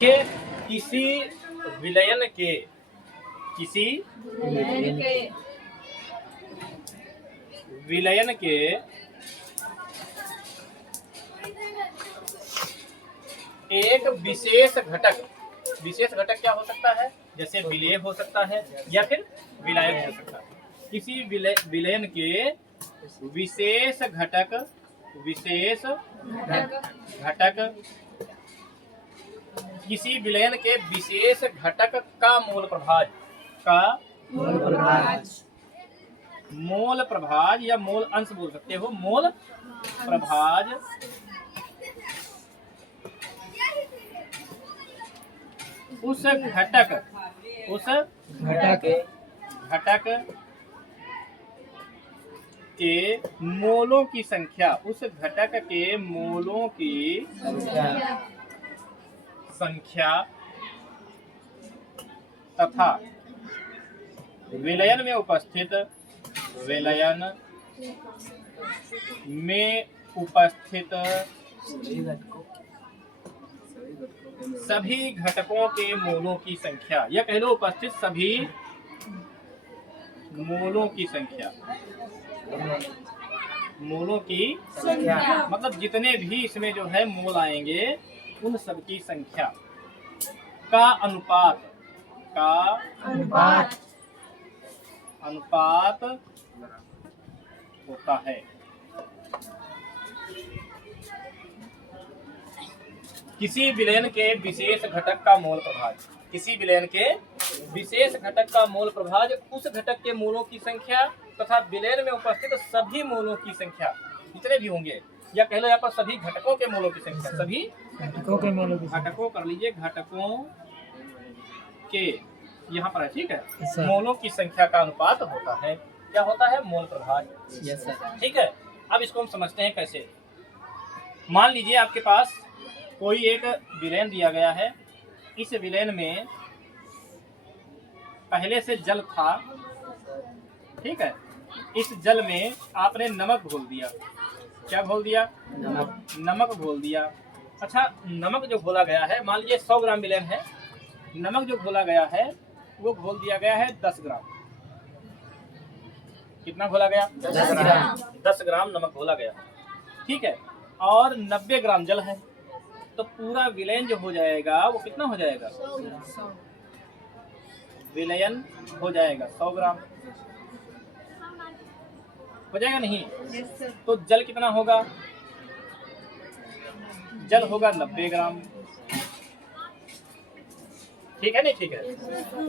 के किसी विलयन के विलयन के एक विशेष घटक क्या हो सकता है? जैसे विलेय हो सकता है या फिर विलायक हो सकता है। किसी विलयन के विशेष घटक किसी विलयन के विशेष घटक का मोल प्रभाज या मोल अंश बोल सकते हो। मोल प्रभाज उस घटक के मोलों की संख्या तथा विलयन में उपस्थित सभी घटकों के मोलों की संख्या, या कह लो उपस्थित सभी मोलों की संख्या मतलब जितने भी इसमें जो है मोल आएंगे उन सब की संख्या का अनुपात होता है। किसी विलयन के विशेष घटक का मोल प्रभाज उस घटक के मोलों की संख्या तथा विलयन में उपस्थित सभी मोलों की संख्या, जितने भी होंगे, या कह लो यहाँ पर सभी घटकों के मोलों की संख्या, सभी घटकों कर लीजिए, घटकों के यहाँ पर है, ठीक है, मोलों की संख्या का अनुपात होता है। क्या होता है? मोल प्रभाज। ठीक है, अब इसको हम समझते हैं कैसे। मान लीजिए आपके पास कोई एक विलयन दिया गया है। इस विलयन में पहले से जल था, ठीक है। इस जल में आपने नमक घोल दिया। क्या घोल दिया? नमक घोल दिया। अच्छा, नमक जो घोला गया है, मान लीजिए 100 ग्राम विलयन है, नमक जो घोला गया है वो घोल दिया गया है 10 ग्राम। कितना घोला गया? 10 ग्राम नमक घोला गया, ठीक है। और 90 ग्राम जल है, तो पूरा विलयन जो हो जाएगा वो कितना हो जाएगा? विलयन हो जाएगा 100 ग्राम, हो जाएगा नहीं? तो जल कितना होगा? जल होगा 90 ग्राम, ठीक है नहीं? ठीक है,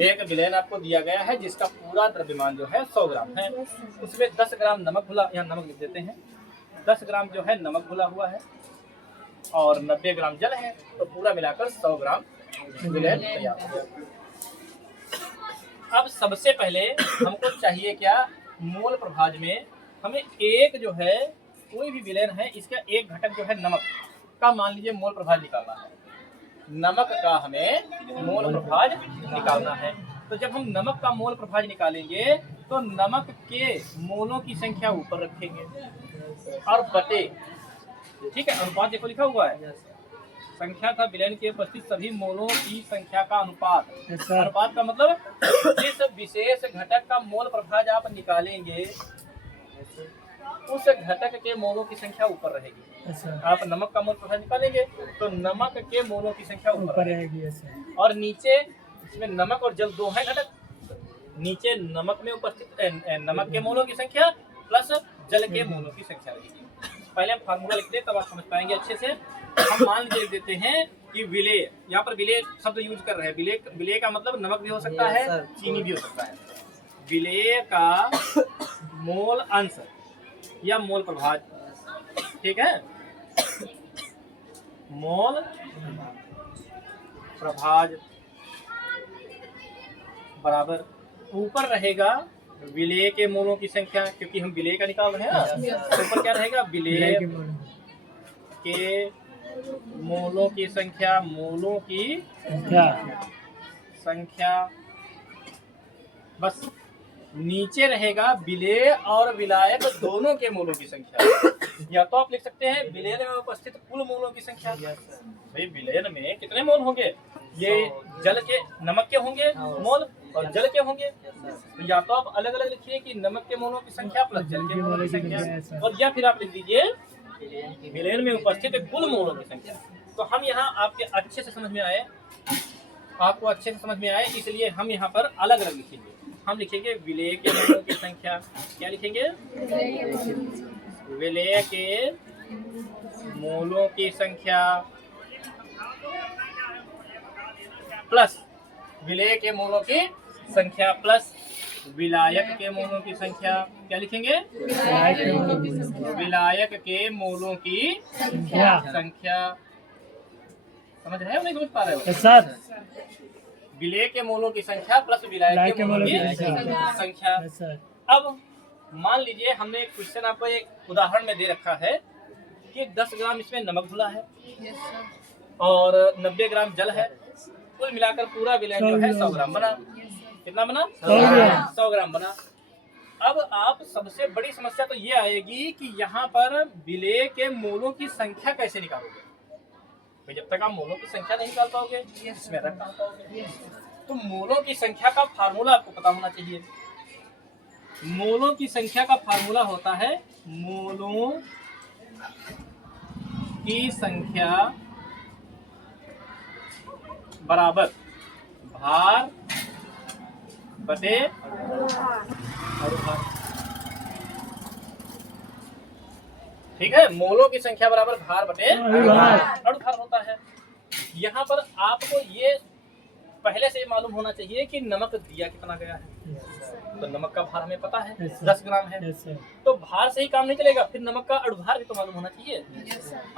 एक विलयन आपको दिया गया है जिसका पूरा द्रव्यमान जो है 100 ग्राम है। उसमें 10 ग्राम नमक घुला, यहाँ नमक लिख देते हैं, 10 ग्राम जो है नमक घुला हुआ है और 90 ग्राम जल है, तो पूरा मिलाकर 100 ग्राम विलयन तैयार हो गया। अब सबसे पहले हमको चाहिए क्या? मोल प्रभाज में हमें एक जो है, कोई भी विलयन है, इसका एक घटक जो है नमक का, मान लीजिए मोल प्रभाज निकालना है। नमक का हमें मोल प्रभाज निकालना है। तो जब हम नमक का मोल प्रभाज निकालेंगे तो नमक के मोलों की संख्या ऊपर रखेंगे और बटे, ठीक है, अनुपात देखो लिखा हुआ है, संख्या था विलयन के उपस्थित सभी मोलों की संख्या का अनुपात। अनुपात का मतलब जिस विशेष घटक का मोल प्रभाज आप निकालेंगे उस घटक के मोलों की संख्या ऊपर रहेगी। आप नमक का मोल प्रभाज निकालेंगे तो नमक के मोलों की संख्या ऊपर रहेगी, और नीचे इसमें नमक और जल दो है घटक, नीचे नमक में उपस्थित नमक के मोलों की संख्या प्लस जल के मोलों की संख्या रहेगी। पहले हम फार्मूला लिखते हैं तब आप समझ पाएंगे अच्छे से। हम मान लीजिए लिख देते हैं कि विलेय, यहाँ पर विलेय शब्द यूज कर रहे हैं। विलेय का मतलब नमक भी हो सकता है, चीनी भी हो सकता है। विलेय का मोल अंश या मोल प्रभाज, ठीक है, मोल प्रभाज बराबर ऊपर रहेगा विलेय के मोलों की संख्या, क्योंकि हम विलेय का निकाल रहे हैं ना, तो ऊपर क्या रहेगा? विलेय के मोलों की संख्या बस। नीचे रहेगा विलेय और विलायक दोनों के मोलों की संख्या। या तो आप लिख सकते हैं विलयन में उपस्थित कुल मोलों की संख्या। भाई विलयन में कितने मोल होंगे? ये जल के नमक के होंगे मोल और जल के होंगे। तो या तो आप अलग अलग लिखिए कि नमक के मोलों की संख्या प्लस जल के मोलों की संख्या, और या फिर आप लिख दीजिए विलेन में उपस्थित कुल मोलों की संख्या। तो हम यहाँ आपके अच्छे से समझ में आए, आपको अच्छे से समझ में आए, इसलिए हम यहाँ पर अलग अलग लिखेंगे। हम लिखेंगे विलेय के मोलों की संख्या। क्या लिखेंगे? विलेय के मोलों की संख्या प्लस विलेय के मोलों की संख्या प्लस विलायक के मोलों की संख्या। क्या लिखेंगे? विलायक के मोलों की संख्या। समझ रहे हो नहीं समझ पा रहे हो? सर विलेय के मोलों की संख्या प्लस विलायक के मोलों की संख्या। अब मान लीजिए हमने एक क्वेश्चन आपको एक उदाहरण में दे रखा है कि 10 ग्राम इसमें नमक घुला है और 90 ग्राम जल है, कुल मिलाकर पूरा विलेन जो है 100 ग्राम बना। कितना बना? 100 ग्राम बना। अब आप सबसे बड़ी समस्या तो ये आएगी कि यहाँ पर विलेय के मोलों की संख्या कैसे निकालोगे? जब तक आप मोलों की संख्या नहीं निकाल पाओगे इसमें रख पाओगे। तो मोलों की संख्या का फार्मूला आपको पता होना चाहिए। मोलों की संख्या का फार्मूला होता है मोलों की संख्या बराबर भार बटे अणुभार। ठीक है, मोलों की संख्या बराबर भार बटे अणुभार होता है। यहाँ पर आपको ये पहले से मालूम होना चाहिए कि नमक दिया कितना गया है। तो नमक का भार हमें पता है 10 ग्राम है। तो भार से ही काम नहीं चलेगा, फिर नमक का अणुभार भी तो मालूम होना चाहिए।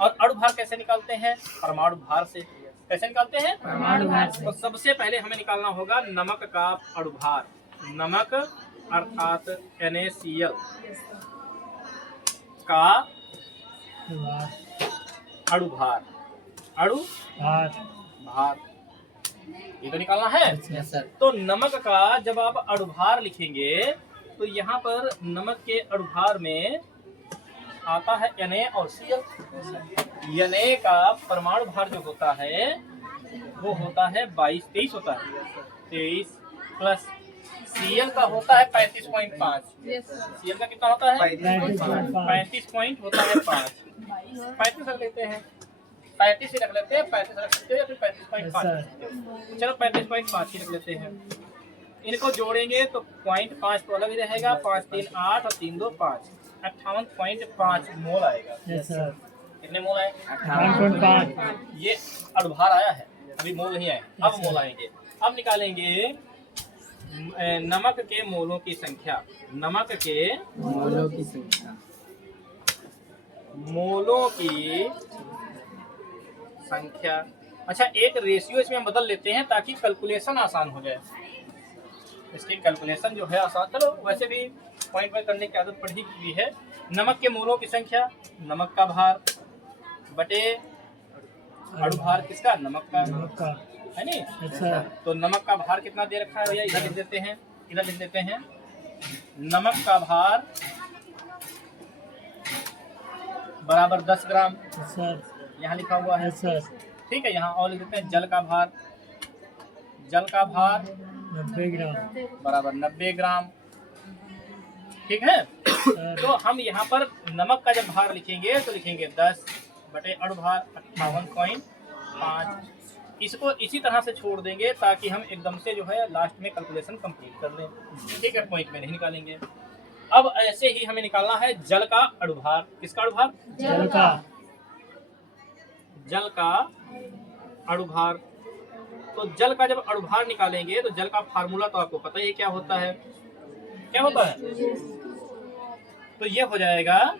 और अणुभार कैसे निकालते हैं? परमाणु भार से। कैसे निकालते हैं? परमाणु भार से। तो सबसे पहले हमें निकालना होगा नमक का अणुभार। नमक अर्थात NaCl का अणुभार। भार ये तो निकालना है। तो नमक का जब आप अणुभार लिखेंगे तो यहाँ पर नमक के अणुभार में आता है Na और Cl। Na का परमाणु भार जो होता है वो होता है 22-23 होता है 23 प्लस Cl का होता है 35.5। Cl का कितना होता है? 35 पॉइंट होता है 5। 35 रख लेते हैं, 35 ही रख लेते हैं। 35 रख सकते हो या फिर 35.5। चलो 35.5 ही रख लेते हैं। इनको जोड़ेंगे तो 0.5 तो अलग ही रहेगा। 5 3 8 और 3 2 5 58.5 मोल आएगा। कितने मोल आए? 58.5। ये अणुभार आया है, अभी मोल नहीं आए, अब मोल आएंगे। अब निकालेंगे नमक के मोलों की संख्या। नमक के मोलों की संख्या, मोलों की संख्या। अच्छा, एक रेशियो इसमें हम बदल लेते हैं ताकि कैलकुलेशन आसान हो जाए। इसकी कैलकुलेशन जो है आसान, चलो वैसे भी पॉइंट वाइज करने की आदत पड़ी हुई है। नमक के मोलों की संख्या, नमक का भार बटे अणुभार किसका? नमक का, है नी? अच्छा। तो नमक का भार कितना दे रखा है भैया? इधर लिख देते हैं, इधर लिख देते हैं। नमक का भार बराबर 10 ग्राम यहाँ लिखा हुआ है। ठीक है, यहाँ और लिख देते हैं जल का भार। जल का भार 90 ग्राम बराबर 90 ग्राम। ठीक है। तो हम यहाँ पर नमक का जब भार लिखेंगे तो लिखेंगे 10 बटे अणुभार 58.5। इसको इसी तरह से छोड़ देंगे ताकि हम एकदम से जो है लास्ट में कैलकुलेशन कंप्लीट कर लें। ठीक है, पॉइंट में नहीं निकालेंगे। अब ऐसे ही हमें निकालना है जल का अणुभार। किसका अणुभार? जल का अणुभार। तो जल का जब अणुभार निकालेंगे तो जल का फार्मूला तो आपको पता ही क्या होता है। क्या होता है? तो ये हो जाएगा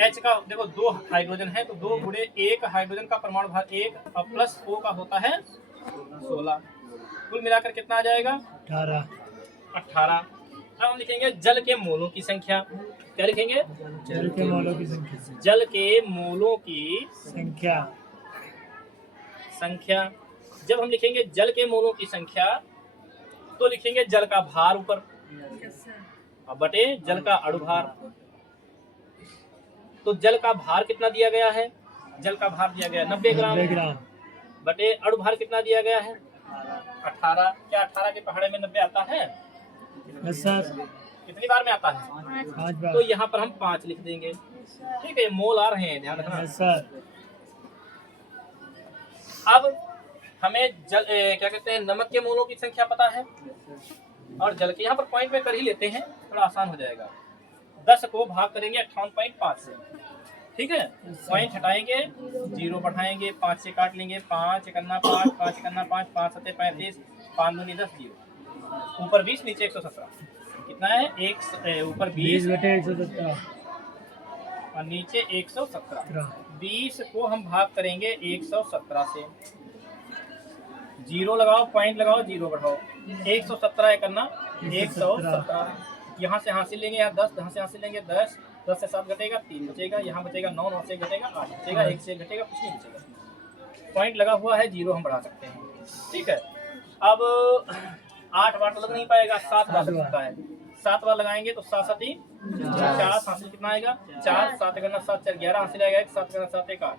H का, देखो 2 हाइड्रोजन है तो 2 गुणे 1 हाइड्रोजन का परमाणु भार 1 और प्लस O का होता है 16। कुल मिलाकर कितना आ जाएगा? 18। अब हम लिखेंगे जल के मोलों की संख्या। क्या लिखेंगे? जल के मोलों की संख्या। जल के मोलों की संख्या। जब हम लिखेंगे जल के मोलों की संख्या तो लिखेंगे जल का भार ऊपर और बटे जल का अणुभार। तो जल का भार कितना दिया गया है? जल का भार दिया गया 90 ग्राम बटे अणुभार कितना दिया गया है 18। क्या 18 के पहाड़े में 90 आता है? Yes sir. कितनी बार में आता है? 5 बार। तो यहाँ पर हम 5 लिख देंगे। ठीक है, मोल आ रहे हैं, ध्यान रखना। Yes sir. अब हमें क्या कहते हैं, नमक के मोलों की संख्या पता है और जल के, यहाँ पर पॉइंट में कर ही लेते हैं, थोड़ा आसान हो जाएगा। 10 को भाग करेंगे 58.5 से। ठीक है, पॉइंट हटाएंगे, 0 बढ़ाएंगे, 5 से काट लेंगे, 5 एकन्ना 5, 5 एकन्ना 5, 5 सत्ते 35, 5 दूनी 10, 0। ऊपर 20 नीचे 117 कितना है? ऊपर 20 बटे 117 और नीचे 117। 20 को हम भाग करेंगे 117 से, 0 लगाओ, पॉइंट लगाओ, 0 बढ़ाओ, 117 एकन्ना 117। यहाँ से हासिल लेंगे, यहाँ 10, यहाँ से हासिल लेंगे 10, 10 से 7 घटेगा 3 बचेगा, यहाँ बचेगा 9, 9 से घटेगा 8 बचेगा, 1 से घटेगा कुछ नहीं बचेगा। पॉइंट लगा हुआ है, 0 हम बढ़ा सकते हैं। ठीक है, अब 8 बार तो लग नहीं पाएगा, 7 बार लग सकता है। 7 बार लगाएंगे तो 7 7 40 हासिल कितना आएगा? 4, 7 एकन्ना 7, 4 11 हासिल आएगा, 7 एकन्ना 7 1 8,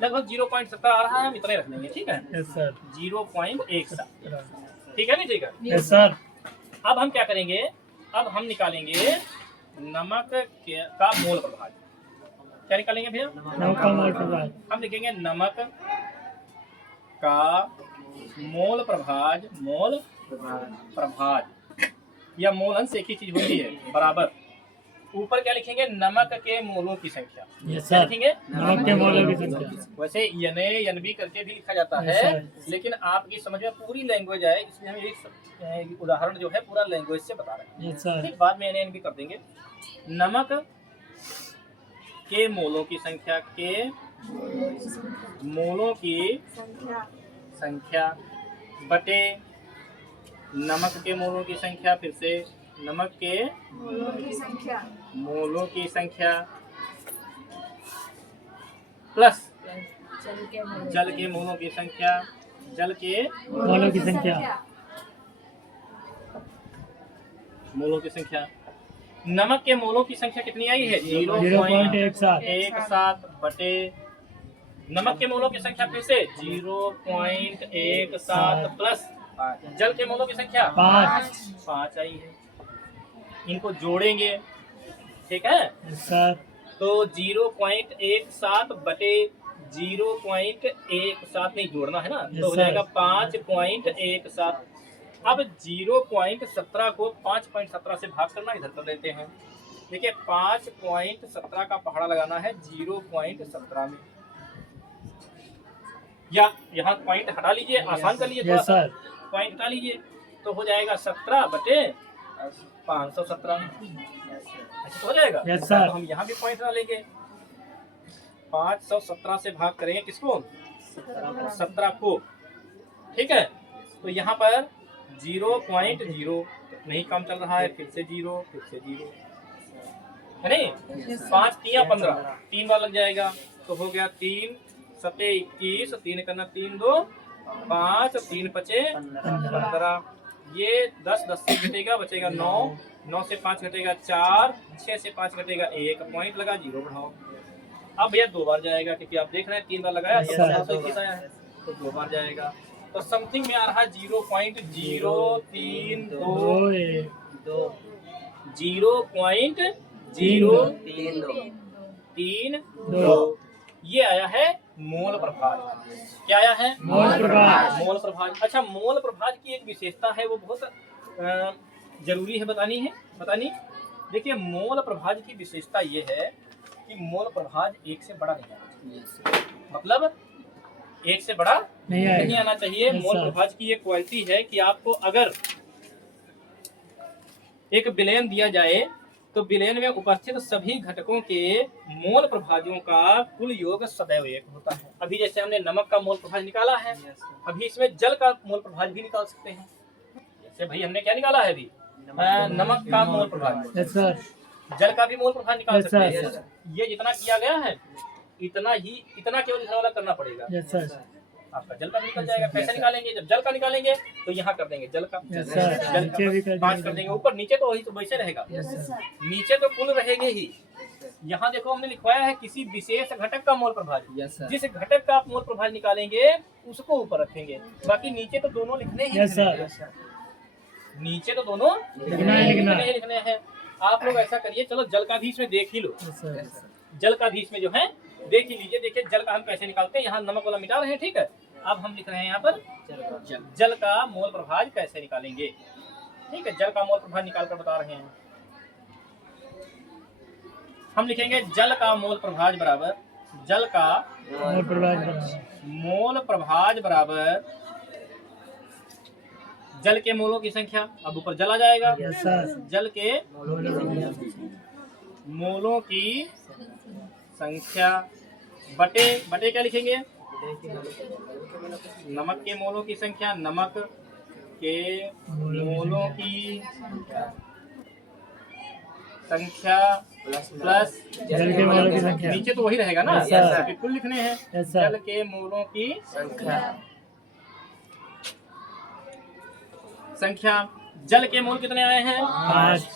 लगभग 0.17 आ रहा है। हम इतने रख लेंगे। ठीक है, यस सर। 0.17। ठीक है, नहीं? ठीक है, यस सर। अब हम क्या करेंगे, अब हम निकालेंगे नमक का मोल प्रभाज। क्या निकालेंगे भैया? नमक का मोल प्रभाज। हम लिखेंगे नमक का मोल प्रभाज, मोल प्रभाज या मोलन से एक ही चीज होती है, बराबर। ऊपर क्या लिखेंगे? नमक के मोलों की संख्या। यस क्या सर। लिखेंगे? नमक के मोलों की संख्या। वैसे यने यनबी करके भी लिखा जाता है, लेकिन आपकी समझ में पूरी लैंग्वेज है, इसलिए हम एक उदाहरण जो है पूरा लैंग्वेज से बता रहे हैं। Yes sir. फिर बाद में यने भी कर देंगे। नमक के मोलों की संख्या, के मोलों की संख्या बटे नमक के मोलों की संख्या, फिर से नमक के मोलों की संख्या प्लस जल के मोलों की संख्या, जल के मोलों की संख्या। मोलों की संख्या। नमक के मोलों की संख्या कितनी आई है? 0.17 बटे नमक के मोलों की संख्या फिर से 0.17 प्लस जल के मोलों की संख्या 5 आई है। इनको जोड़ेंगे। ठीक है सर। तो 0.17 बटे 0.17 नहीं जोड़ना है ना, तो हो जाएगा 5.17। अब 0.17 को 5.17 से भाग करना, इधर कर लेते हैं। देखिए 5.17 का पहाड़ा लगाना है 0.17 में, या यहाँ पॉइंट हटा लीजिए, आसान कर लीजिए थोड़ा सा। पॉइंट हटा लीजिए तो हो जाएगा 17 बटे 517। अच्छा हो जाएगा। Yes sir. तो हम यहाँ भी पॉइंट डालेंगे, 517 से भाग करेंगे किसको? 17 को। ठीक है, तो यहाँ पर 0.0 नहीं काम चल रहा है, फिर से 0, फिर से 0 है नहीं। 5 3 15, 3 बार लग जाएगा, तो हो गया 3 7 21, 3 करना 3 2 5, 3 5 15। ये 10 10 से घटेगा, बचेगा 9, 9 से 5 घटेगा 4, 6 से 5 घटेगा 1, पॉइंट लगा 0 बढ़ाओ। अब भैया 2 बार जाएगा, क्योंकि आप देख रहे हैं 3 बार लगाया, 2 आया है तो 2 बार जाएगा। तो समथिंग में आ रहा है 0.032। ये आया है मोल प्रभाज। क्या आया है? मोल प्रभाज। मोल प्रभाज। अच्छा, मोल प्रभाज की एक विशेषता है, वो बहुत जरूरी है बतानी। देखिए मोल प्रभाज की विशेषता ये है कि मोल प्रभाज 1 से बड़ा नहीं आना चाहिए, मतलब 1 से बड़ा नहीं आना चाहिए। मोल प्रभाज की ये क्वालिटी है कि आपको अगर एक विलयन दिया जाए तो विलयन में उपस्थित सभी घटकों के मोल प्रभाजों का कुल योग सदैव 1 होता है। अभी जैसे हमने नमक का मोल प्रभाज निकाला है, अभी इसमें जल का मोल प्रभाज भी निकाल सकते हैं। जैसे भाई हमने क्या निकाला है अभी? नमक का मोल प्रभाज, जल का भी मोल प्रभाज निकाल सकते हैं। ये जितना किया गया है इतना केवल इधर वाला करना पड़ेगा। आपका जल का भी निकल जाएगा। कैसे निकालेंगे? जब जल का निकालेंगे तो यहाँ कर देंगे जल का, जल का 5 कर देंगे। ऊपर नीचे तो वही तो वैसे रहेगा, नीचे तो कुल रहेंगे ही, यहाँ देखो हमने लिखवाया है किसी विशेष घटक का मोल प्रभाज। Yes sir. जिस घटक का आप मोल प्रभाज निकालेंगे उसको ऊपर रखेंगे, बाकी नीचे तो दोनों लिखने ही यस लिखने सर। हैं। नीचे तो दोनों लिखना है, लिखना है। लिखने हैं। आप लोग ऐसा करिए, चलो जल का भी इसमें देख ही लो। Yes sir. जल का भी इसमें जो है देख ही लीजिए। देखिए जल का हम कैसे निकालते हैं, यहाँ नमक वाला मिटा रहे हैं, ठीक है। अब हम लिख रहे हैं यहाँ पर जल का मोल प्रभाज कैसे निकालेंगे, ठीक है। जल का मोल प्रभाज निकाल कर बता रहे हैं। हम लिखेंगे जल का मोल प्रभाज बराबर, जल का मोल प्रभाज बराबर मोल प्रभाज बराबर जल के मोलों की संख्या। अब ऊपर जल आ जाएगा। Yes sir. जल के मोलों की संख्या बटे, बटे क्या लिखेंगे, नमक के मोलों की संख्या, नमक के मोलों की संख्या प्लस जल के मोलों की संख्या। नीचे तो वही रहेगा ना, यस सर। बिल्कुल लिखने हैं। Yes sir. जल के मोलों की संख्या। जल के मोल कितने आए हैं?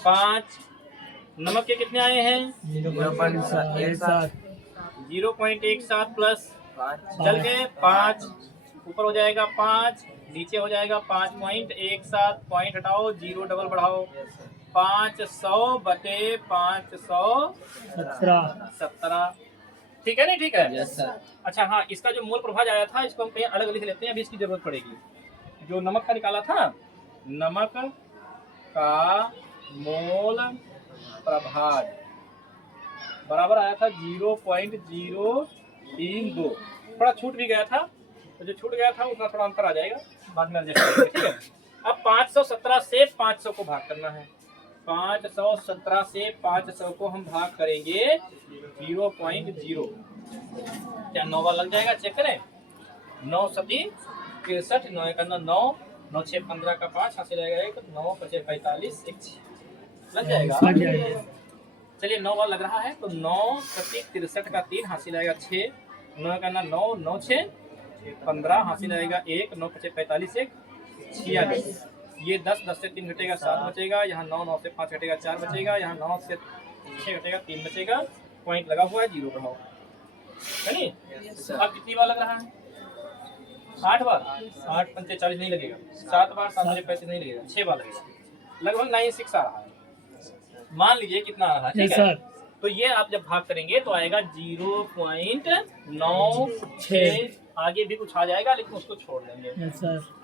5। नमक के कितने आए हैं? 0.17 प्लस जल के 5, ऊपर हो जाएगा 5, नीचे हो जाएगा 5.17, पॉइंट हटाओ, 0 डबल बढ़ाओ, 500 बटे 517। ठीक है नहीं, ठीक है। Yes sir. अच्छा हाँ, इसका जो मोल प्रभाज आया था इसको हम कहीं अलग लिख लेते हैं, अभी इसकी जरूरत पड़ेगी। जो नमक का निकाला था, नमक का मोल प्रभाज बराबर आया था 0.032। थोड़ा छूट भी गया था, तो जो छूट गया था उतना थोड़ा अंतर आ जाएगा, बाद में एडजस्ट करेंगे, ठीक है। अब 517 से 500 को भाग करना है। 517 से 500 को हम भाग करेंगे 0.0। क्या 9 बार लग जाएगा, चेक करें। 9 सती 63, 9 का 9, 9 6 15 का 5 हासिल आएगा 1, 9 5 45 1 लग जाएगा। चलिए 9 बार लग रहा है, तो 9 सती 63 का 3 हासिल आएगा 6, 9 का 9, 9 6 15 हासिल आएगा 1, 9 5 45 1 46। ये 10 से 3 घटेगा 7 बचेगा, यहाँ 9 से 5 घटेगा 4 बचेगा, यहाँ 9 से 6 घटेगा 3 बचेगा, पॉइंट लगा हुआ है, 0 बढ़ाओ, है नी। अब कितनी बार लग रहा है? 8 बार। 8 पंचे 40 नहीं लगेगा, 7 बार 7 पंचे 35 नहीं लगेगा, 6 बार लगेगा, लगभग 96 आ रहा है। मान लीजिए कितना आ रहा है, ठीक है। तो ये आप जब भाग करेंगे तो आएगा 0.96। आगे भी कुछ आ जाएगा लेकिन उसको छोड़ देंगे।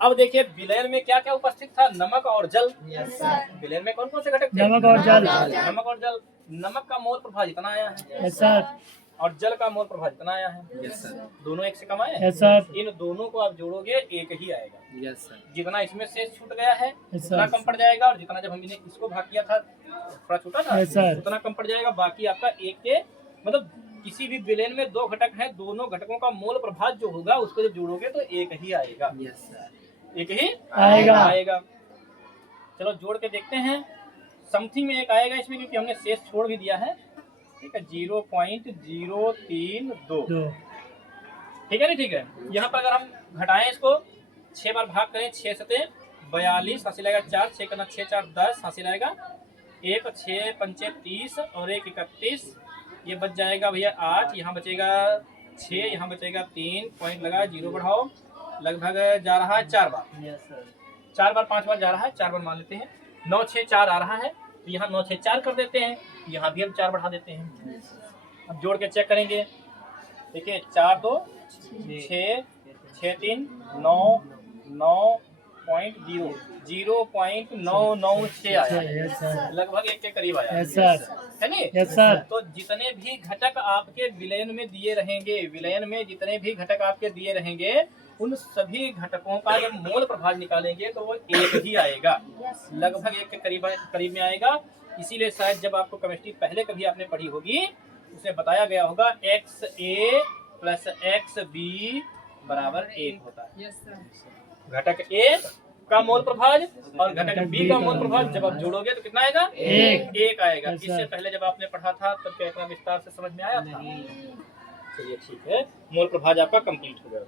अब देखिए विलयन में क्या क्या उपस्थित था, नमक और जल। विलयन में कौन कौन से घटक थे? नमक और जल। नमक और जल। नमक का मोल प्रभाज इतना आया है, यस सर। और जल का मोल प्रभाज इतना आया है, यस सर। दोनों एक से कम आए हैं। Yes sir. इन दोनों को आप जोड़ोगे एक ही आएगा। Yes sir. जितना इसमें से छूट गया है यस उतना सर। कम पड़ जाएगा, और जितना जब हमने इसको भाग किया था थोड़ा छोटा था यस सर। उतना कम पड़ जाएगा। बाकी आपका एक के मतलब किसी भी विलयन में 2 घटक हैं, दोनों घटकों का मोल प्रभाज जो होगा उसको जब जोड़ोगे तो एक ही आएगा। Yes sir. एक ही आएगा। चलो जोड़ के देखते हैं। समथिंग में एक आएगा इसमें, क्योंकि हमने शेष छोड़ भी दिया है, ठीक है। 0.032। ठीक है नहीं, ठीक है। यहाँ पर अगर हम घटाएं इसको, 6 बार भाग करें, 6 सते 42 हासिल आएगा 4, 6 करना 6 4 10 हासिल आएगा 1, 6 पंचे 30 और 1 31। ये बच जाएगा भैया 8, यहाँ बचेगा 6, यहाँ बचेगा 3, पॉइंट लगा, 0 बढ़ाओ, लगभग जा रहा है 4 बार। 4 बार 5 बार जा रहा है, 4 बार मान लेते हैं। 9 6 4 आ रहा है, तो यहाँ 9 6 4 कर देते हैं, यहाँ भी हम 4 बढ़ा देते हैं। अब जोड़ के चेक करेंगे, देखिए 4 2 6 6 3 9 9.0 0.996 आया, लगभग 1 के करीब आया, है नहीं। तो जितने भी घटक आपके विलयन में दिए रहेंगे, विलयन में जितने भी घटक आपके दिए रहेंगे, उन सभी घटकों का जब मोल प्रभाज निकालेंगे तो वो एक ही आएगा, लगभग 1 के करीब में आएगा। इसीलिए शायद जब आपको केमिस्ट्री पहले कभी आपने पढ़ी होगी, उसमें बताया गया होगा XA + XB बराबर 1 होता है। घटक A का मोल प्रभाज और घटक B का मोल प्रभाज जब आप जोड़ोगे तो कितना आएगा? 1 आएगा। इससे पहले जब आपने पढ़ा था तब क्या इतना विस्तार से समझ में आया था? चलिए ठीक है, मोल प्रभाज आपका कंप्लीट हो गया।